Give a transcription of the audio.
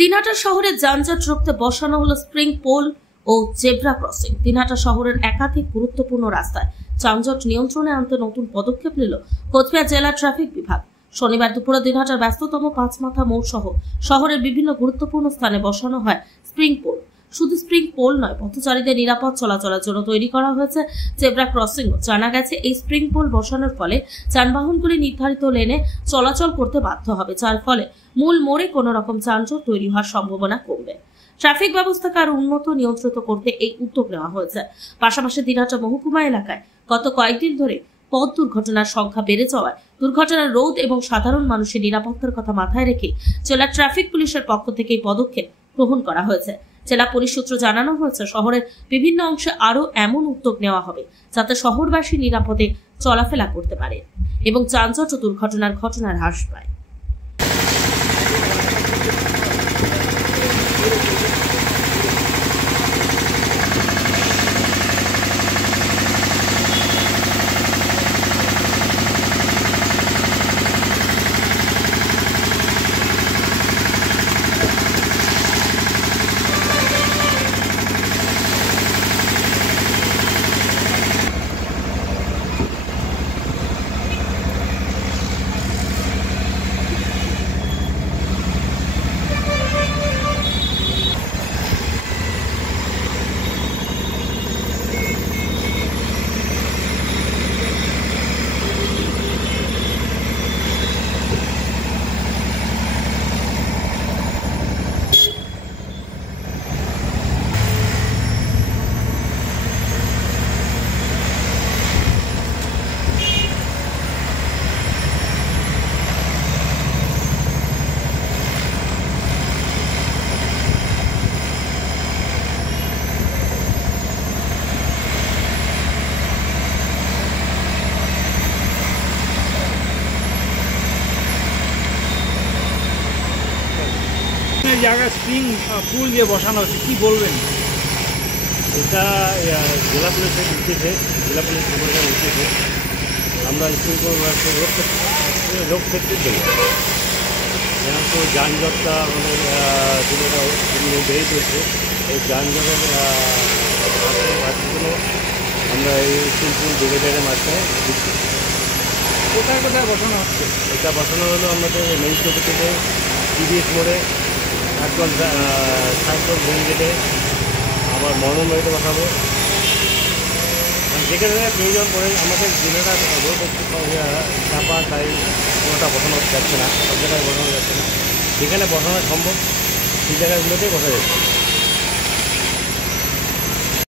দিনহাটা শহরে যানজট রুখতে বসানো হলো স্প্রিং পোল ও জেব্রা ক্রসিং। দিনহাটা শহরের একাধিক গুরুত্বপূর্ণ রাস্তায় যানজট নিয়ন্ত্রণে আনতে নতুন পদক্ষেপ নিল কোচবিহার জেলা ট্রাফিক বিভাগ। শনিবার দুপুরে দিনহাটার ব্যস্ততম পাঁচমাথা মোড় সহ শহরের বিভিন্ন গুরুত্বপূর্ণ স্থানে বসানো হয় স্প্রিং পোল। শুধু স্প্রিং পোল নয়, পথচারীদের নিরাপদ চলাচলের জন্য তৈরি করা হয়েছে জেব্রা ক্রসিংও। জানা গেছে, এই স্প্রিং পোল বসানোর ফলে যানবাহনগুলি নির্ধারিত লেনে চলাচল করতে বাধ্য হবে, যার ফলে মূল মোড়ে কোনো রকম যানজট তৈরি হওয়ার সম্ভাবনা কমবে। ট্রাফিক ব্যবস্থাকে আরো উন্নত নিয়ন্ত্রিত করতে এই উদ্যোগ নেওয়া হয়েছে। পাশাপাশি দিনহাটা মহকুমা এলাকায় গত কয়েকদিন ধরে পথ দুর্ঘটনার সংখ্যা বেড়ে যাওয়ায় দুর্ঘটনার রোধ এবং সাধারণ মানুষের নিরাপত্তার কথা মাথায় রেখে জেলা ট্রাফিক পুলিশের পক্ষ থেকে এই পদক্ষেপ গ্রহণ করা হয়েছে। জেলা পুলিশ সূত্র জানানো হয়েছে, শহরের বিভিন্ন অংশে আরো এমন উদ্যোগ নেওয়া হবে যাতে শহরবাসী নিরাপদে চলাফেরা করতে পারে এবং যানজট ও দুর্ঘটনার ঘটনার হ্রাস পায়। জায়গায় স্প্রিং পুল দিয়ে বসানো হচ্ছে, কি বলবেন? এটা জেলা পুলিশের উদ্দেশ্যে, জেলা পুলিশ সুপারভাইজার উদ্দেশ্যে আমরা স্প্রিং পুল রোগ ক্ষেত্রের জন্য যেমন তো যানজটটা আমাদের দিনে বেড়ে চলছে, এই যানজটের জন্য আমরা এই স্প্রিং পুল ডিভাইডারের মাধ্যমে দিচ্ছি। কোথায় কোথায় বসানো হচ্ছে? এটা বসানো হলো আমাদের মেইন চৌকি থেকে টিভিএস মোড়ে, একদম সাইকেল ভেঙে গেলে আবার মনোনয়তে বসাবো। যেখানে প্রয়োজন পড়ে আমাদের জেলাটা রোড একটু চাপা, তাই কোনোটা বসানো যাচ্ছে না, সব জায়গায় বসানো যাচ্ছে না। যেখানে বসানো সম্ভব সেই জায়গাগুলোতেই বসা যাচ্ছে।